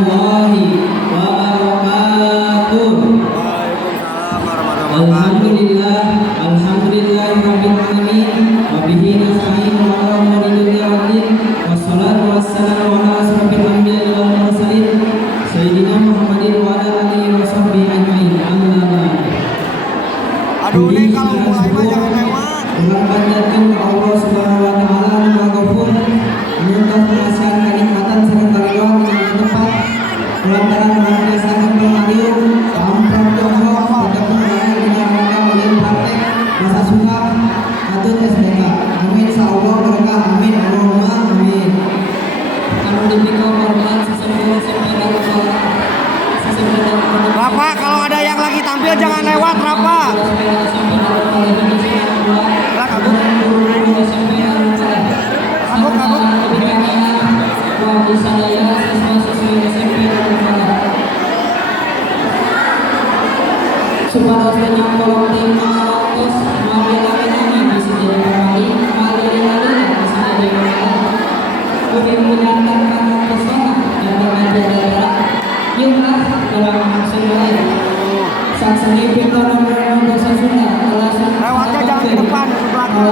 warahmatullahi wabarakatuh. Waalaikumsalam warahmatullahi wabarakatuh. Alhamdulillah, alhamdulillahirabbil alamin. Wa bihi nasta'inu ala umuri dunya waddin. Wassalatu wassalamu ala asrofil anbiya'i wal mursalin sayyidina Muhammadin wa ala alihi wa sahbihi ajmain. Amma ba'd. Aduh nih kalau mulai mah jangan lewat. Tuhan panjatkan ke Allah Subhanahu wa taala Maha Ghafur menuntut pengasihan kenikmatan serta ridho dengan tepat lantaran mengakibatkan pengaruh amplop Tiongkok pada pengaruh dengan mereka oleh praktek masa suka atau SBK. Amin insyaallah berkah. Amin Allahumma amin. Kami diberikan hormat Rafa, kalau ada yang lagi tampil jangan lewat, Rafa. Lewatnya jangan di depan, ke belakang.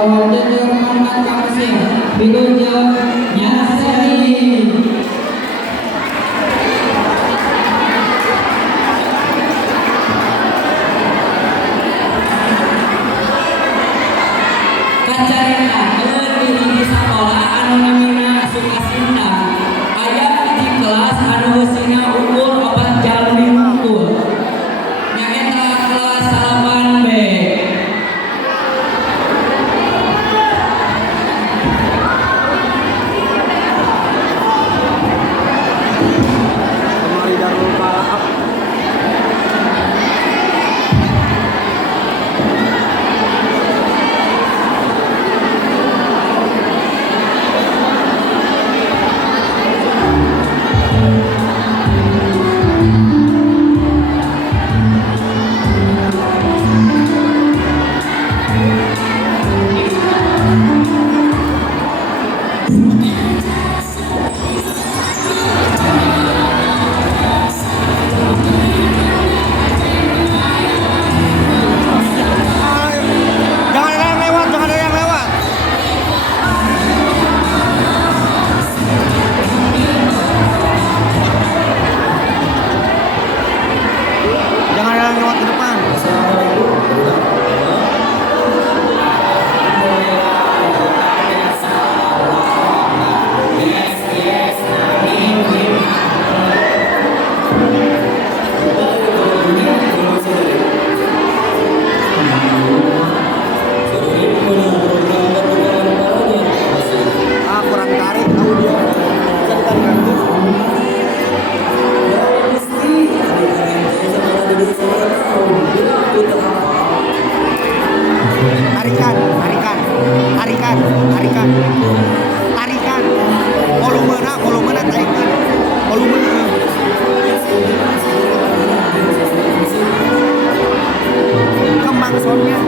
Tarikan. Volumena tarikan. Volumena. Kembang soundnya.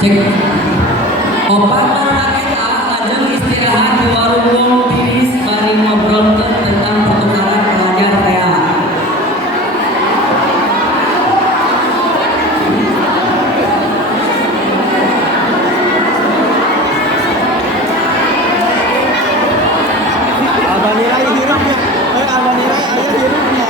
Cek. Opat orang kita lajeng istirahat di warung tiris bari ngobrol tentang pertukaran pelajar real. Albanilai hirupnya. Albanilai ayah hirupnya.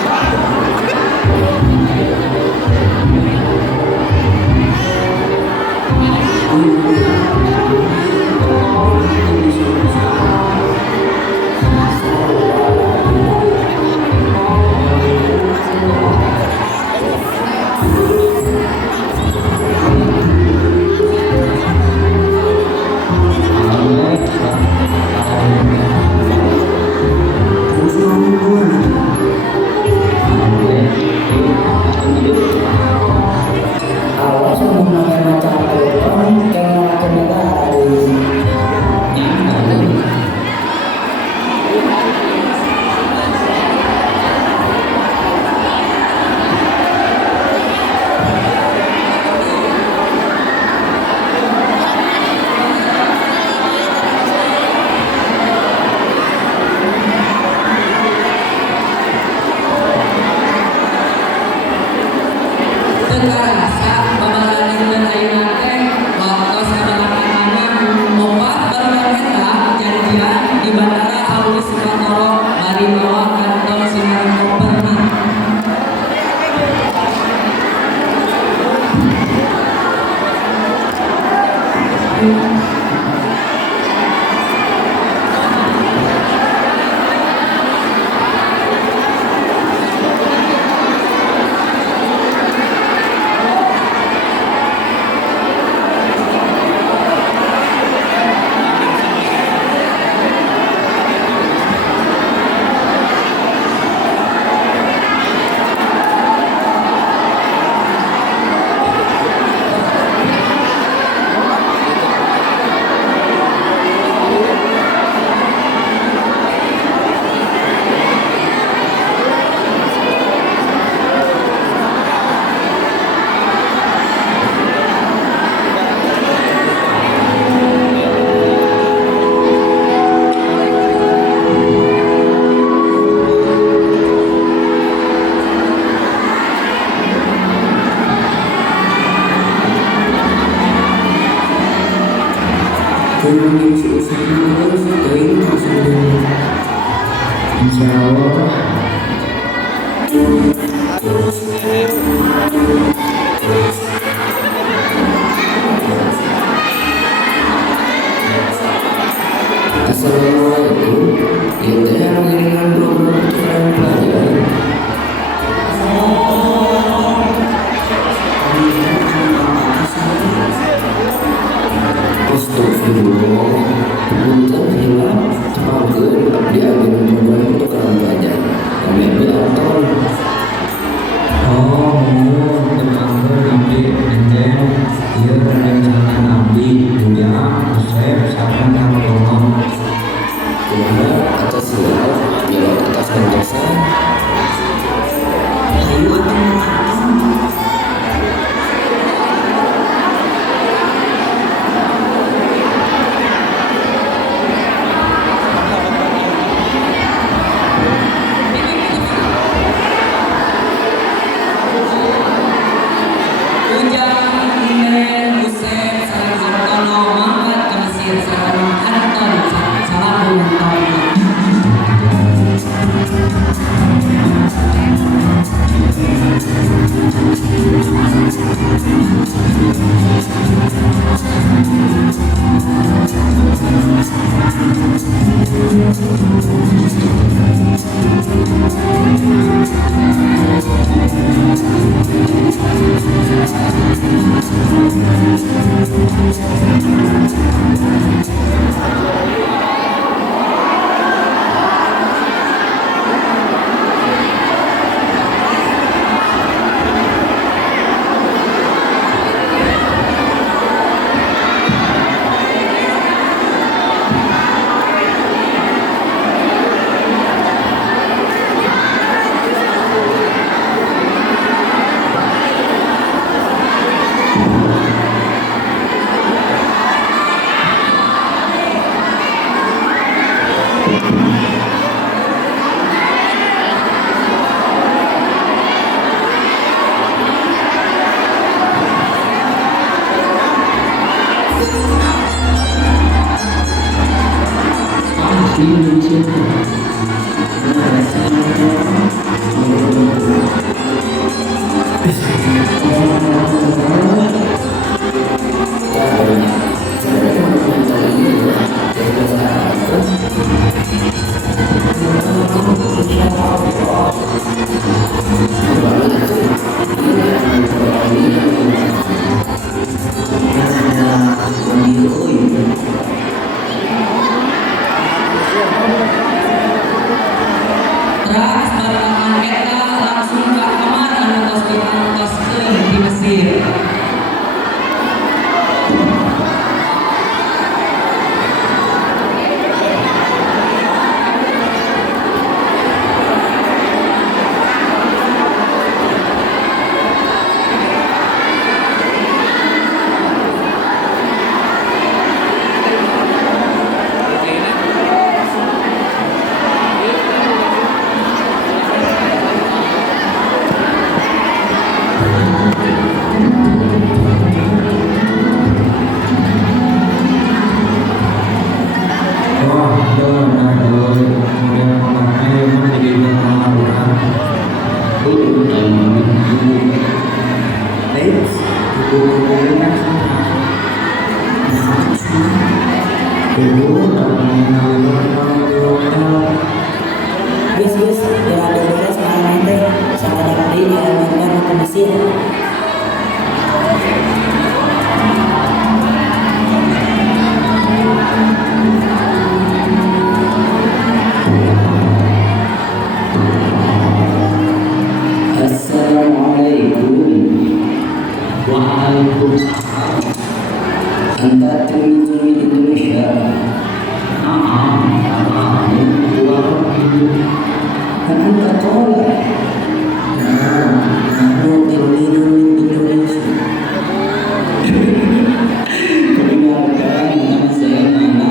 Insya Allah. Assalamualaikum. Yang saya menginginkan program pertukaran pelajar. Astagfirullah. Punten hilang semangat abdi agen program pertukaran pelajar. Kami ambil Anton. Oh, tenang abdi enten ieu rencana abdi dunya Usep sapan kang tolong Kumaha atas silau, nyelot atas penjelasan. Ayo Dulu dalam mengenal Guys, ya ada beres malam teh sangat abdi diamankan ke Mesir. Assalamualaikum. Waalaikumsalam. Anda cumi-cumi Indonesia. Anda tolak. Aku cumi-cumi Indonesia. Perkenalkan, nama saya Nana.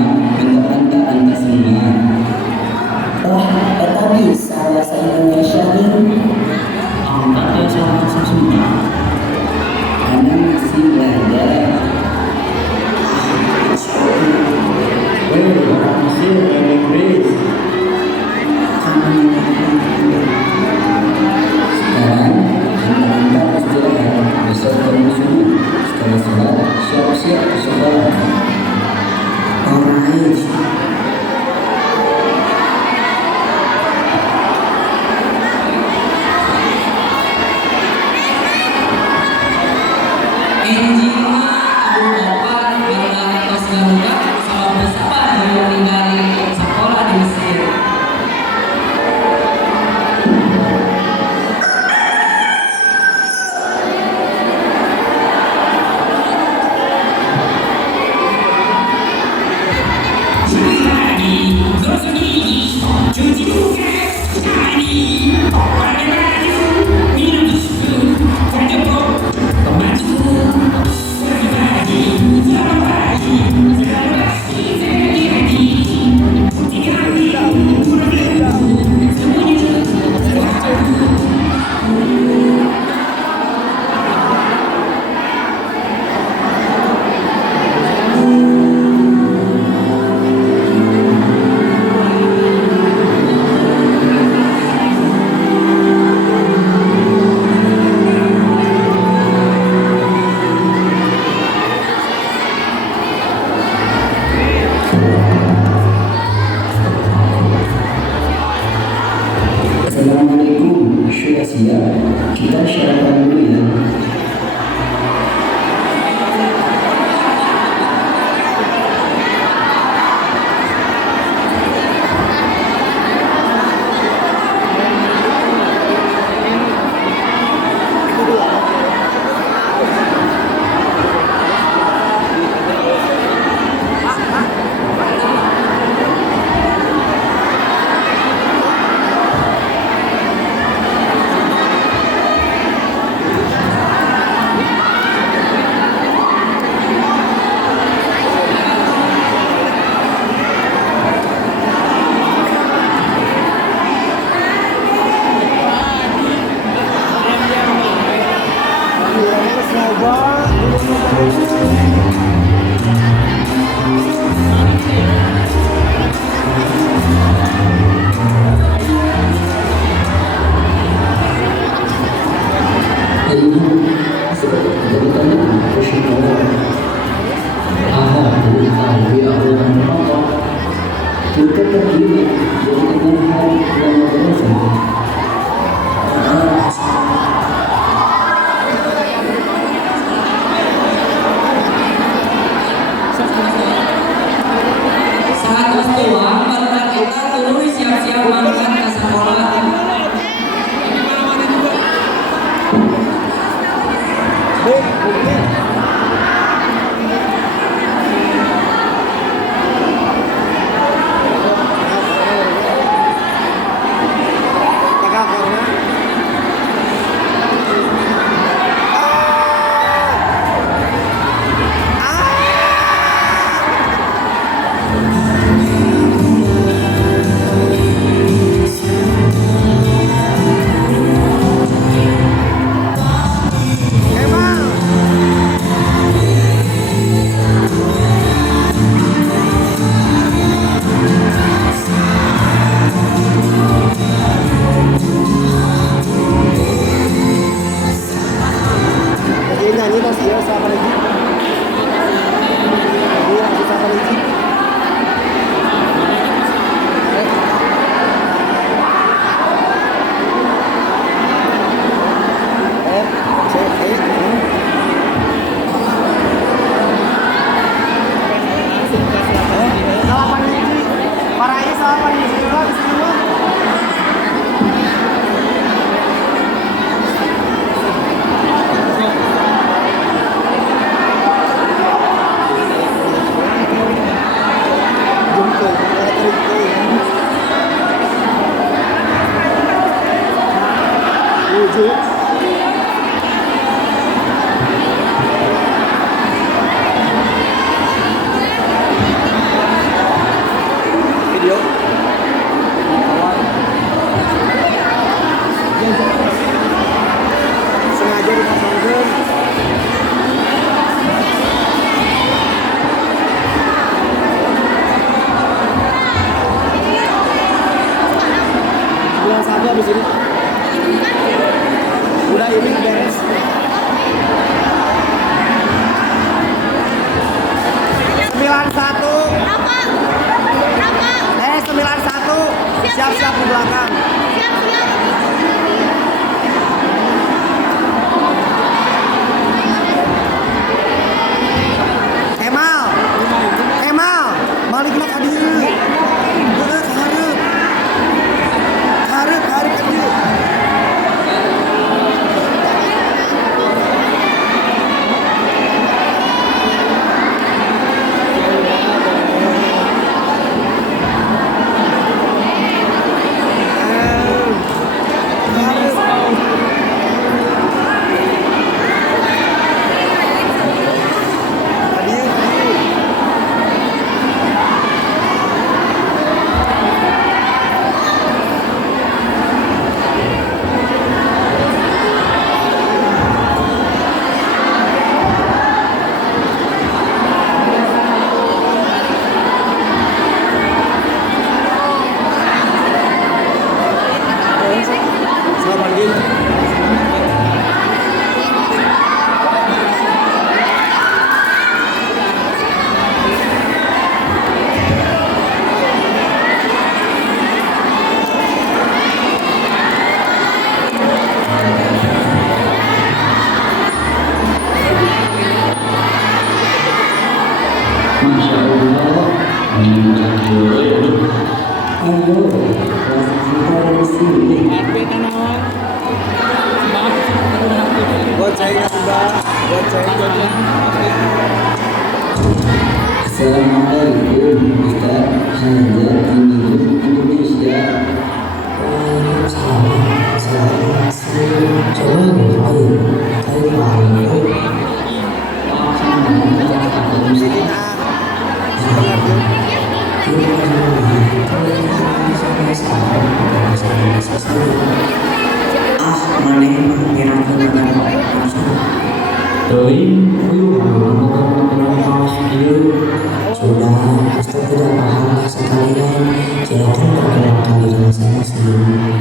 Anda semua. Tadi saya bahasa Indonesia nih. Angkat ya sama semua. Karena masih belajar. Orang Mesir dan Inggris. Sekarang anda istirahat, besok kamu subuh. Setelah sholat, siap-siap ke sekolah. Alright. Enjingma Abu Bakar Bangga Tos Garuda salah bersama yang meninggali sekolah di Mesir. belakang. Kemal, Kemal, balik nak hadir. Harap hadir. Masya Allah, ayo, kita dari sini. Buat saya sudah, buat saya juga. Assalamualaikum, Ustaz Hamzah Timur Indonesia. Sudah, Ustaz tidak paham sekalian. Silakan perkenalkan diri masing-masing.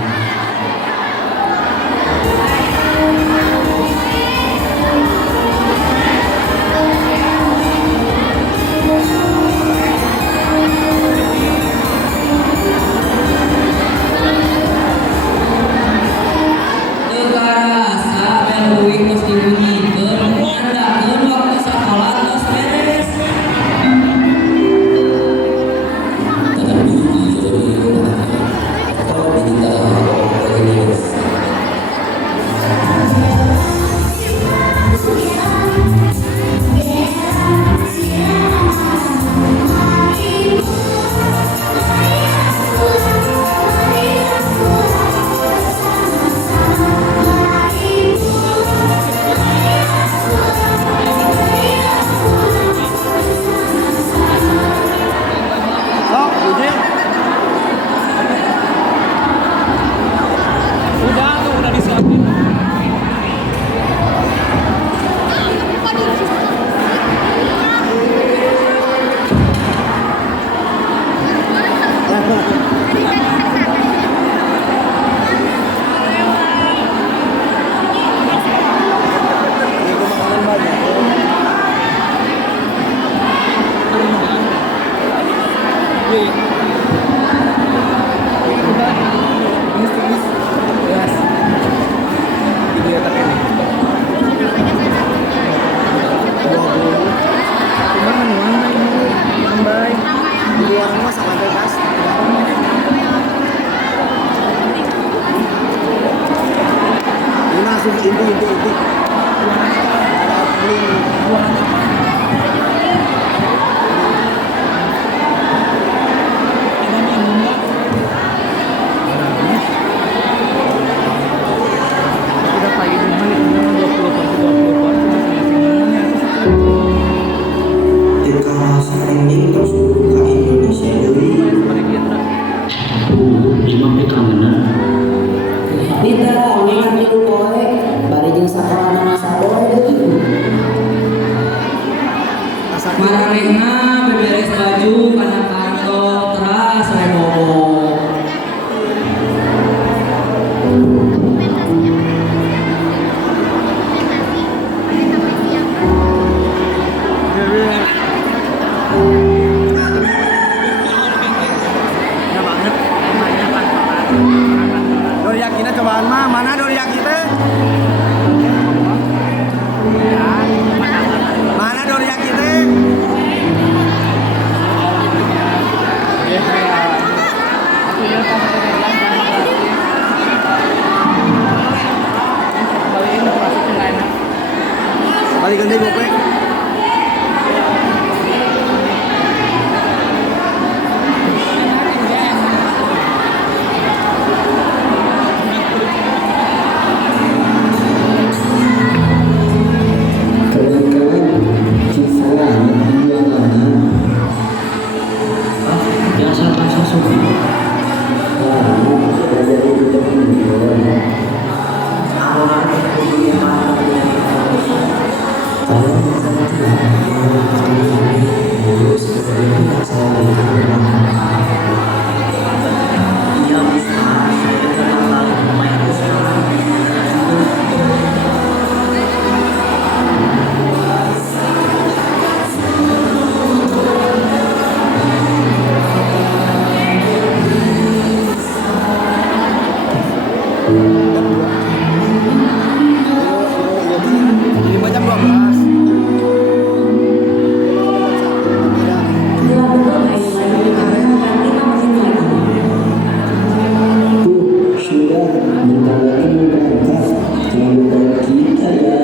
perlombaan mah mana dori kita? Mana dori kita? Balik ganti gopek. Kawan-kawan, siswa yang mana? Biasa bahasa suku. Sudah jadi kita pun. Sudah bentar lagi mau berangkat. Jangan lupa kita ya.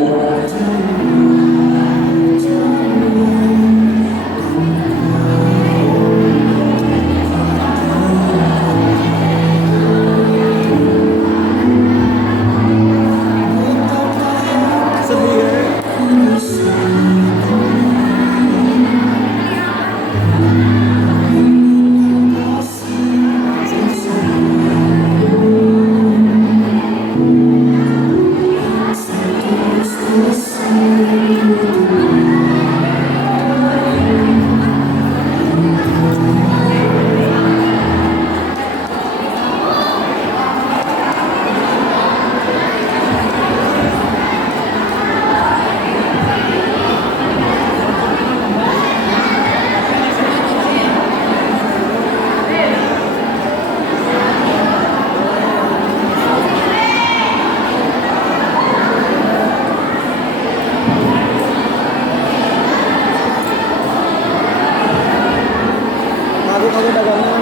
Aku dagangan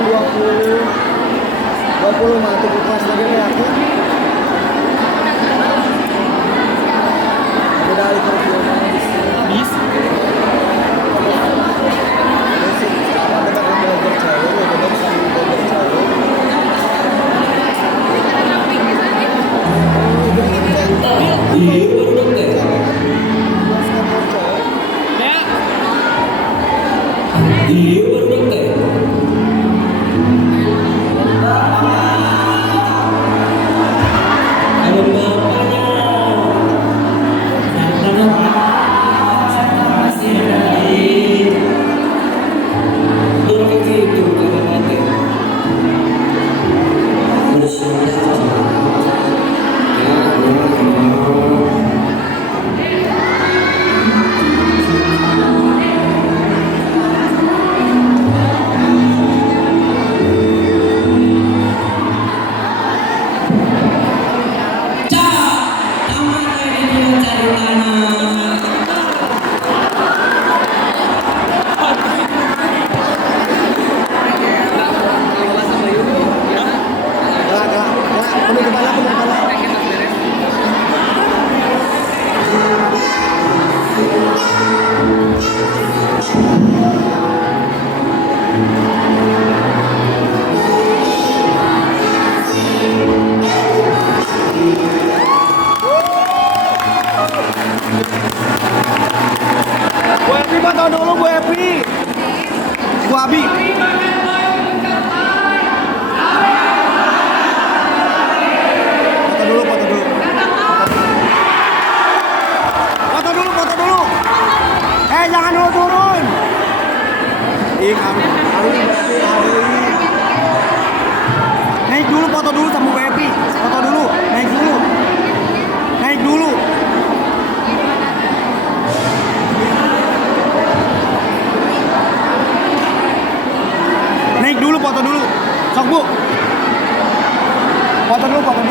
20 mati kelas lagi nih aku. Aku dari kerja habis. Bu Epi foto dulu Bu Epi. Bu Abi. Foto dulu, foto dulu. Foto dulu, foto dulu. Jangan dulu turun. Ih, kamu. Naik dulu, foto dulu sama Bu Epi. Foto dulu, naik dulu. Naik dulu. Naik dulu, foto dulu. Sok Bu. Foto dulu, foto